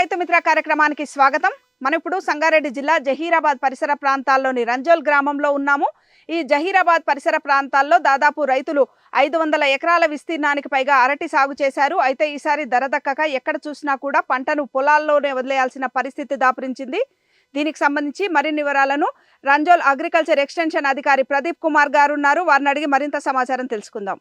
రైతు మిత్ర కార్యక్రమానికి స్వాగతం. మనం ఇప్పుడు సంగారెడ్డి జిల్లా జహీరాబాద్ పరిసర ప్రాంతాల్లోని రంజోల్ గ్రామంలో ఉన్నాము. ఈ జహీరాబాద్ పరిసర ప్రాంతాల్లో దాదాపు రైతులు 500 ఎకరాల విస్తీర్ణానికి పైగా అరటి సాగు చేశారు. అయితే ఈసారి ధర దక్కక ఎక్కడ చూసినా కూడా పంటను పొలాల్లోనే వదిలేయాల్సిన పరిస్థితి దాపురించింది. దీనికి సంబంధించి మరిన్ని వివరాలను రంజోల్ అగ్రికల్చర్ ఎక్స్టెన్షన్ అధికారి ప్రదీప్ కుమార్ గారు ఉన్నారు. వారిని అడిగి మరింత సమాచారం తెలుసుకుందాం.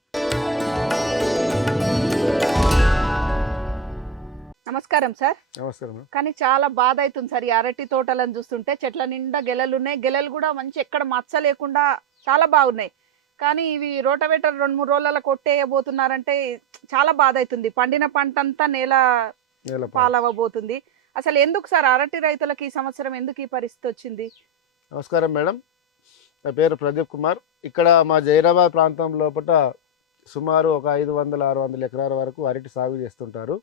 నమస్కారం సార్. నమస్కారం. కానీ చాలా బాధ అవుతుంది సార్ ఈ అరటి తోటలను చూస్తుంటే. చెట్ల నిండా గెలలు ఉన్నాయి, గెలలు కూడా మంచి ఎక్కడ మచ్చ లేకుండా చాలా బాగున్నాయి. కానీ ఇవి రోటవేటర్ 2-3 రోజులలో కొట్టేయబోతున్నారంటే చాలా బాధ అవుతుంది. పండిన పంట అంతా నేల పాలవ్వబోతుంది. అసలు ఎందుకు సార్ అరటి రైతులకు ఈ సంవత్సరం ఎందుకు ఈ పరిస్థితి వచ్చింది? నమస్కారం మేడం, నా పేరు ప్రదీప్ కుమార్. ఇక్కడ మా జైరాబాద్ ప్రాంతం లోపల సుమారు ఒక 500-600 ఎకరాల వరకు అరటి సాగు చేస్తుంటారు.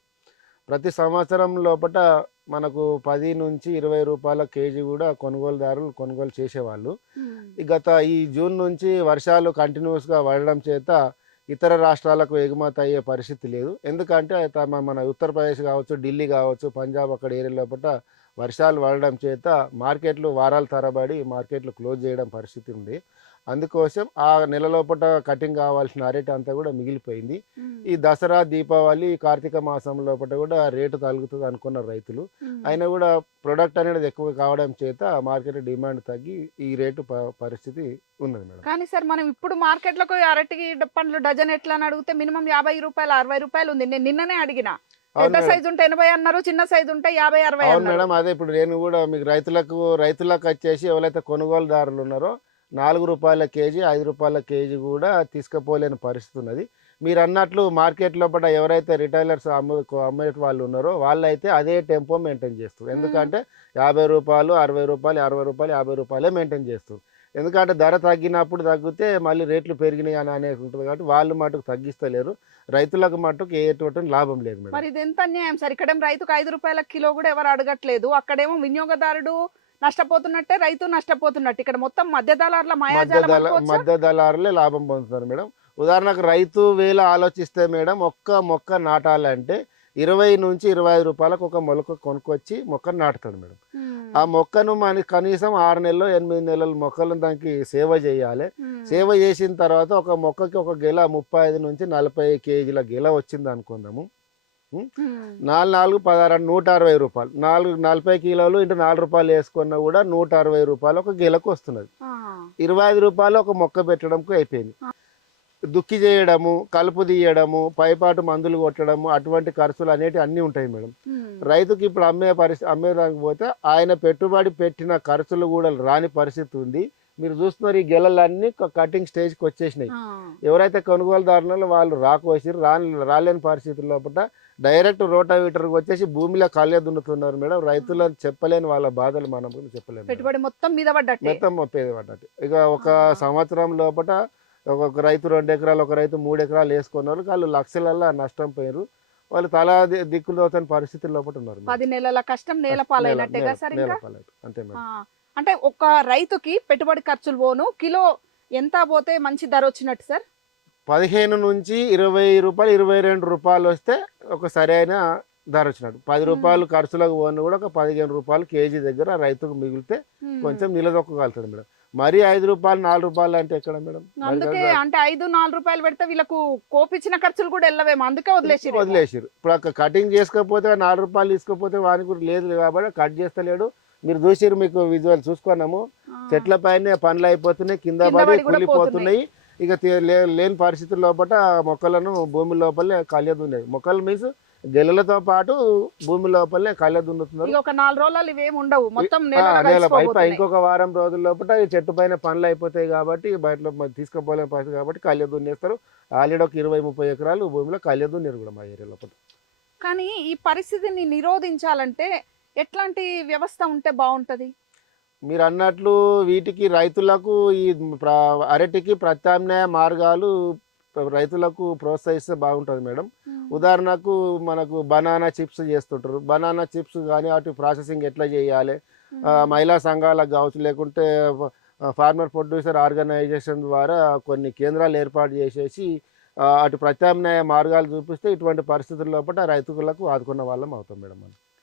ప్రతి సంవత్సరం లోపల మనకు 10 నుంచి 20 రూపాయల కేజీ కూడా కొనుగోలుదారులు కొనుగోలు చేసేవాళ్ళు. గత ఈ జూన్ నుంచి వర్షాలు కంటిన్యూస్గా పడడం చేత ఇతర రాష్ట్రాలకు ఎగుమతి అయ్యే పరిస్థితి లేదు. ఎందుకంటే మన ఉత్తరప్రదేశ్ కావచ్చు, ఢిల్లీ కావచ్చు, పంజాబ్ అక్కడ ఏరియా లోపల వర్షాలు పడడం చేత మార్కెట్లు వారాల తరబడి మార్కెట్లు క్లోజ్ చేయడం పరిస్థితి ఉంది. అందుకోసం ఆ నెల లోపల కటింగ్ కావాల్సిన అరటి అంతా కూడా మిగిలిపోయింది. ఈ దసరా, దీపావళి, కార్తీక మాసం లోపల కూడా రేటు తగ్గుతుంది అనుకున్నారు రైతులు. అయినా కూడా ప్రొడక్ట్ అనేది ఎక్కువ కావడం చేత మార్కెట్ డిమాండ్ తగ్గి ఈ రేటు పరిస్థితి ఉన్నది మేడం. కానీ సార్ మనం ఇప్పుడు మార్కెట్లకు అరటి పండ్లు డజన్ ఎట్లా అని అడిగితే మినిమం 50 రూపాయలు 60 రూపాయలు ఉంది. నేను నిన్ననే అడిగిన. పెద్ద సైజు ఉంటే 80 అన్నారు, చిన్న సైజు ఉంటే 50-60 అవును మేడం. అదే ఇప్పుడు నేను కూడా మీకు రైతులకు వచ్చేసి ఎవరైతే కొనుగోలుదారులు ఉన్నారో 4 రూపాయల కేజీ, 5 రూపాయల కేజీ కూడా తీసుకుపోలేని పరిస్థితి ఉన్నది. మీరు అన్నట్లు మార్కెట్ లోపల ఎవరైతే రిటైలర్స్ అమ్మే వాళ్ళు ఉన్నారో వాళ్ళైతే అదే టెంపో మెయింటైన్ చేస్తారు. ఎందుకంటే 50 రూపాయలు, 60 రూపాయలు, 60 రూపాయలు, 50 రూపాయలే మెయింటైన్ చేస్తారు. ఎందుకంటే ధర తగ్గినప్పుడు తగ్గితే మళ్ళీ రేట్లు పెరిగినాయి అని అనేది ఉంటుంది కాబట్టి వాళ్ళు మటుకు తగ్గిస్తలేరు. రైతులకు మటుకు ఎటువంటి లాభం లేదు మేడం. మరి ఇది ఎంత అన్యాయం సార్? ఇక్కడేమో రైతుకు 5 రూపాయల కిలో కూడా ఎవరు అడగట్లేదు. అక్కడేమో వినియోగదారుడు నష్టపోతున్నట్టే, రైతు నష్టపోతున్నట్టు. ఇక్కడ మొత్తం మధ్య దళారులే లాభం పొందుతున్నారు మేడం. ఉదాహరణకు రైతు వేళ ఆలోచిస్తే మేడం, ఒక్క మొక్క నాటాలంటే 20 నుంచి 25 రూపాయలకు ఒక మొలక కొనుక్కొచ్చి మొక్కను నాటుతాడు మేడం. ఆ మొక్కను మనకి కనీసం 6 నెలలు 8 నెలల మొక్కలను దానికి సేవ చేయాలి. సేవ చేసిన తర్వాత ఒక మొక్కకి ఒక గెల 35 నుంచి 40 కేజీల గెల వచ్చింది అనుకుందాము. 4-4 16 160 రూపాయలు. 40 కిలోలు ఇంటూ 4 రూపాయలు వేసుకున్నా కూడా 160 రూపాయలు ఒక గెలకు వస్తున్నది. 25 రూపాయలు ఒక మొక్క పెట్టడంకు అయిపోయింది. దుక్కి చేయడము, కలుపు తీయడము, పైపాటు మందులు కొట్టడము, అటువంటి ఖర్చులు అనేవి అన్నీ ఉంటాయి మేడం. రైతుకి ఇప్పుడు అమ్మేదానికి పోతే ఆయన పెట్టుబడి పెట్టిన ఖర్చులు కూడా రాని పరిస్థితి ఉంది. మీరు చూస్తున్నారు ఈ గెలలన్నీ కటింగ్ స్టేజ్కి వచ్చేసినాయి. ఎవరైతే కొనుగోలుదారులలో వాళ్ళు రాకోసారు రాలేని పరిస్థితుల లోపల డైరెక్ట్ రోటావీటర్కి వచ్చేసి భూమిలో కాళ్ళే దున్నుతున్నారు మేడం. రైతులను చెప్పలేని వాళ్ళ బాధలు మనం చెప్పలేము. పెట్టుబడి మొత్తం మీద పడ్డట్టు. ఇక ఒక సంవత్సరం లోపల ఒక రైతు 2 ఎకరాలు, ఒక రైతు 3 ఎకరాలు వేసుకున్నారు. వాళ్ళు లక్షలల్లో నష్టం పోయారు. వాళ్ళు తలా దిక్కులు తోచని పరిస్థితి లోపల ఉన్నారు. 10 నెలల కష్టం నేల పాలైనట్టేగా సార్. అంతే మేడం. అంటే ఒక రైతుకి పెట్టుబడి ఖర్చులు పోను కిలో ఎంత పోతే మంచి ధర వచ్చినట్టు సార్? 15 నుంచి 20 రూపాయలు, 22 రూపాయలు వస్తే ఒక సరైన ధర వచ్చినట్టు. 10 రూపాయలు ఖర్చులకు పోను కూడా ఒక 15 రూపాయలు కేజీ దగ్గర రైతుకు మిగిలితే కొంచెం నిలదొక్కగలుగుతాడు మేడం. మరి 5 రూపాయలు 4 రూపాయలు అంటే ఎక్కడ మేడం? అందుకే అంటే 5-4 రూపాయలు పెడితే వీళ్ళకు కోపించిన ఖర్చులు కూడా వెళ్ళవేమో, అందుకే వదిలేసిరు. ఇప్పుడు కటింగ్ చేసుకోకపోతే 4 రూపాయలు తీసుకోకపోతే వానికి కూడా లేదు కాబట్టి కట్ చేస్తలేడు. మీరు చూసిరు, మీకు విజువల్ చూసుకున్నాము. చెట్ల పైన పనులు అయిపోతున్నాయి, కింద పడి కూలిపోతున్నాయి. ఇక లేని పరిస్థితుల లోపల మొక్కలను భూమి లోపలే కళ్ళెదున్నాయి. మొక్కలు మీన్స్ గెలలతో పాటు భూమి లోపలే కళ్ళెదున్నుతున్నారు. ఒక 4 రోజులు ఇవేమి ఉండవు, మొత్తం నేలపై ఇంకొక వారం రోజుల లోపల చెట్టు పైన పనులు అయిపోతాయి కాబట్టి బయట తీసుకుపోలేని పరిస్థితి కాబట్టి కళ్ళెదున్నేస్తారు. ఆల్రెడీ ఒక 20-30 ఎకరాలు భూమిలో కళ్ళెదున్నారు కూడా మా ఏరియా లోపల. కానీ ఈ పరిస్థితిని నిరోధించాలంటే ఎట్లాంటి వ్యవస్థ ఉంటే బాగుంటది? మీరు అన్నట్లు వీటికి రైతులకు ఈ అరటికి ప్రత్యామ్నాయ మార్గాలు రైతులకు ప్రోత్సహిస్తే బాగుంటుంది మేడం. ఉదాహరణకు మనకు బనానా చిప్స్ చేస్తుంటారు. బనానా చిప్స్ కానీ వాటి ప్రాసెసింగ్ ఎట్లా చేయాలి, మహిళా సంఘాలకు కావచ్చు, లేకుంటే ఫార్మర్ ప్రొడ్యూసర్ ఆర్గనైజేషన్ ద్వారా కొన్ని కేంద్రాలు ఏర్పాటు చేసేసి అటు ప్రత్యామ్నాయ మార్గాలు చూపిస్తే ఇటువంటి పరిస్థితుల లోపల రైతులకు ఆదుకున్న వాళ్ళం అవుతాం మేడం.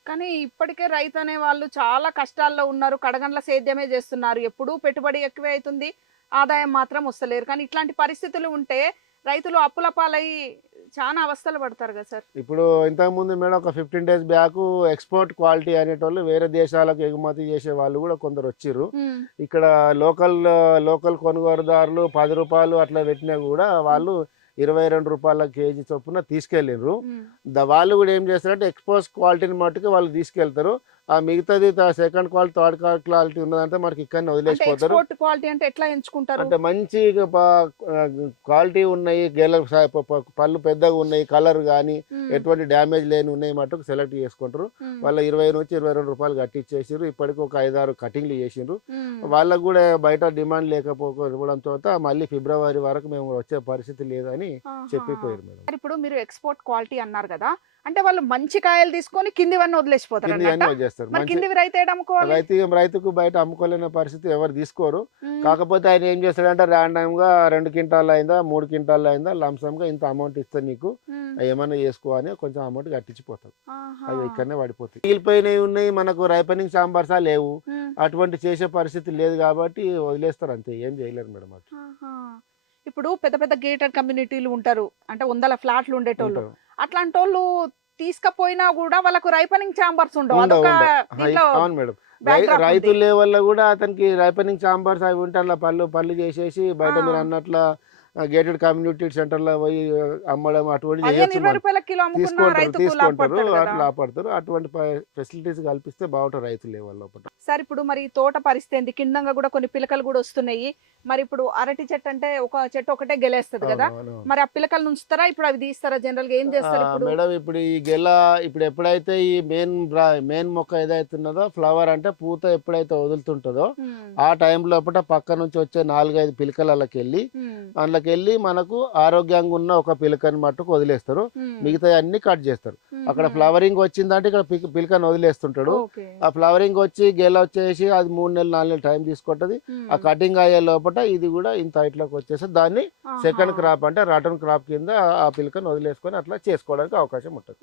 కానీ ఇప్పటికే రైతు అనే వాళ్ళు చాలా కష్టాల్లో ఉన్నారు. కడగండ్ల సేద్యమే చేస్తున్నారు. ఎప్పుడూ పెట్టుబడి ఎక్కువే అవుతుంది, ఆదాయం మాత్రం వస్తలేరు. కానీ ఇట్లాంటి పరిస్థితులు ఉంటే రైతులు అప్పుల పాలై చాలా అవస్థలు పడతారు కదా సార్. ఇప్పుడు ఇంతకుముందు మేడం ఒక 15 days బ్యాక్ ఎక్స్పోర్ట్ క్వాలిటీ అనేటోళ్ళు వేరే దేశాలకు ఎగుమతి చేసే వాళ్ళు కూడా కొందరు వచ్చిర్రు. ఇక్కడ లోకల్ కొనుగోలుదారులు 10 రూపాయలు అట్లా పెట్టినా కూడా వాళ్ళు 22 రూపాయల కేజీ చొప్పున తీసుకెళ్ళిర్రు. వాళ్ళు కూడా ఏం చేస్తారంటే ఎక్స్పోర్ట్ క్వాలిటీని మట్టుకు వాళ్ళు తీసుకెళ్తారు. ఆ మిగతాది సెకండ్ క్వాలిటీ థర్డ్ క్వాలిటీ ఉన్నదంటే మనకి ఇక్కడనే వదిలేసిపోతారు. క్వాలిటీ అంటే ఎట్లా ఎంచుకుంటారు? అంటే మంచి క్వాలిటీ ఉన్నాయి, పళ్ళు పెద్దగా ఉన్నాయి, కలర్ కానీ ఎటువంటి డ్యామేజ్ లేని ఉన్నాయి మట్టుకు సెలెక్ట్ చేసుకుంటారు. వాళ్ళ 20 నుంచి 22 రూపాయలు కట్టించేసారు. ఇప్పటికి ఒక 5-6 కటింగ్లు చేసిండ్రు. వాళ్ళకు కూడా బయట డిమాండ్ లేకపోవడంతో మళ్ళీ ఫిబ్రవరి వరకు మేము వచ్చే పరిస్థితి లేదని చెప్పిపోయారు మేడం. ఇప్పుడు మీరు ఎక్స్పోర్ట్ క్వాలిటీ అన్నారు కదా, అంటే వాళ్ళు మంచి కాయలు తీసుకొని కిందివన్నీ వదిలేసిపోతారు. రైతుకు బయట అమ్ముకోలేని పరిస్థితి ఎవరు తీసుకోరు. కాకపోతే ఆయన ఏం చేస్తాడంటే ర్యాండమ్ గా 2 క్వింటాల్ అయిందా 3 క్వింటాల్ అయిందా లంసమ్ గా ఇంత అమౌంట్ ఇస్తే నీకు ఏమన్నా చేసుకో అని కొంచెం అమౌంట్ కట్టించిపోతాడు. అవి ఇక్కడనే పడిపోతాయి. మిగిలిపోయినవి ఉన్నాయి, మనకు రైపనింగ్ చాంబర్సా లేవు, అటువంటి చేసే పరిస్థితి లేదు కాబట్టి వదిలేస్తారు అంతే, ఏం చేయలేరు మేడం. ఇప్పుడు పెద్ద పెద్ద గేటెడ్ కమ్యూనిటీలు ఉంటారు, అంటే 100 ఫ్లాట్లు ఉండేటోళ్ళు, అట్లాంటి వాళ్ళు తీసుకపోయినా కూడా వాళ్ళకు రైపనింగ్ చాంబర్స్ ఉండవు. అవును మేడం, రైతు లెవెల్లో కూడా అతనికి రైపనింగ్ చాంబర్స్ అవి ఉంటే అలా పళ్ళు చేసేసి బయట మీరు అన్నట్ల గేటెడ్ కమ్యూనిటీ సెంటర్ లో పోయి అమ్మడం అటువంటి తీసుకుంటారు, అట్లా ఆపడతారు. అటువంటి ఫెసిలిటీస్ కల్పిస్తే బాగుంటారు రైతు లెవెల్ లోపల. సార్ ఇప్పుడు మరి తోట పరిస్థితి కిందంగా కూడా కొన్ని పిలకలు కూడా వస్తున్నాయి. మరి ఇప్పుడు అరటి చెట్టు అంటే ఒక చెట్టు ఒకటే గెలేస్తుంది కదా, మరి ఆ పిలకలు ఉంచుతారా ఇప్పుడు అవి తీస్తారా? జనరల్ గా ఏం చేస్తారు మేడం? ఇప్పుడు ఈ ఇప్పుడు ఎప్పుడైతే ఈ మెయిన్ మొక్క ఏదైతే ఉన్నదో ఫ్లవర్ అంటే పూత ఎప్పుడైతే వదులుతుంటుందో ఆ టైం లోపల పక్క నుంచి వచ్చే 4-5 పిలకలకి వెళ్ళి మనకు ఆరోగ్యంగా ఉన్న ఒక పిలకని మట్టుకు వదిలేస్తారు. మిగతా అన్ని కట్ చేస్తారు. అక్కడ ఫ్లవరింగ్ వచ్చిందంటే ఇక్కడ పిలకని వదిలేస్తుంటాడు. ఆ ఫ్లవరింగ్ వచ్చి గెల వచ్చేసి అది 3 నెలలు 4 నెలలు టైం తీసుకుంటది. ఆ కటింగ్ అయ్యే లోపల ఇది కూడా ఇంత హైట్ లోకి వచ్చేసి దాన్ని సెకండ్ క్రాప్ అంటే రటన్ క్రాప్ కింద ఆ పిలకని వదిలేసుకొని అట్లా చేసుకోవడానికి అవకాశం ఉంటుంది.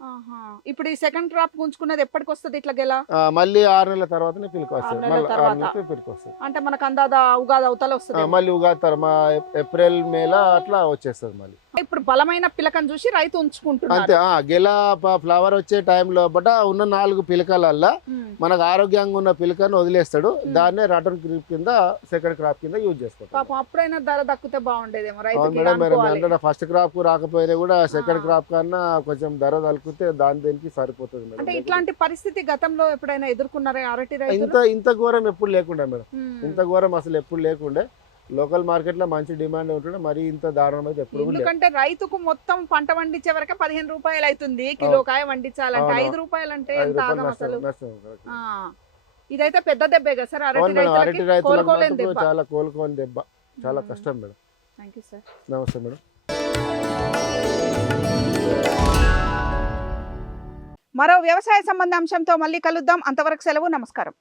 ఇప్పుడు ఈ సెకండ్ క్రాప్ ఉంచుకున్నది ఎప్పటికి వస్తుంది ఇట్లా గెల? మళ్ళీ 6 నెలల తర్వాతనే పిలక వస్తుంది. పిలక వస్తుంది అంటే మనకు అందాదా ఉగాది అవతల వస్తుంది. మళ్ళీ ఉగాది తర్వాత ఏప్రిల్ మేల అట్లా వచ్చేస్తుంది. మళ్ళీ ఇప్పుడు బలమైన పిలకను చూసి రైతు ఉంచుకుంటున్నారు అంతే. గెల ఫ్లవర్ వచ్చే టైం లోపల ఉన్న 4 పిలకలల్లా మనకు ఆరోగ్యంగా ఉన్న పిలకను వదిలేస్తాడు. దాన్నే రటన్ క్రాప్ కింద సెకండ్ క్రాప్ కింద యూజ్ చేస్తాడు. పాపం అప్పుడైనా ధర దక్కితే బాగుండేదేమో రైతు. ఫస్ట్ క్రాప్ రాకపోయినా కూడా సెకండ్ క్రాప్ కన్నా కొంచెం ధర దక్కితే దీనికి సరిపోతుంది. అంటే ఇట్లాంటి పరిస్థితి గతంలో ఎప్పుడైనా ఎదుర్కొన్నారా అరటి రైతు? ఇంత ఘోరం ఎప్పుడు లేకుండా మేడం, ఇంత ఘోరం అసలు ఎప్పుడు లేకుండే. లోకల్ మార్కెట్ లో మంచి డిమాండ్ ఉంటుండే, మరి ఇంత దారుణం అయితే ఎప్పుడు. ఎందుకంటే రైతుకు మొత్తం పంట పండించే వరకే 15 రూపాయలు అవుతుంది కిలో కాయ వండించాలంటే. 5 రూపాయలు అంటే ఎంత ఆగం అసలు. ఇదైతే పెద్ద దెబ్బే కదా సార్ అరటి రైతులకు? చాలా కోలుకోని దెబ్బ, చాలా కష్టం మేడం. Thank you sir. నమస్తే మేడం. మరో వ్యవసాయ సంబంధ అంశంతో మళ్ళీ కలుద్దాం. అంతవరకు సెలవు, నమస్కారం.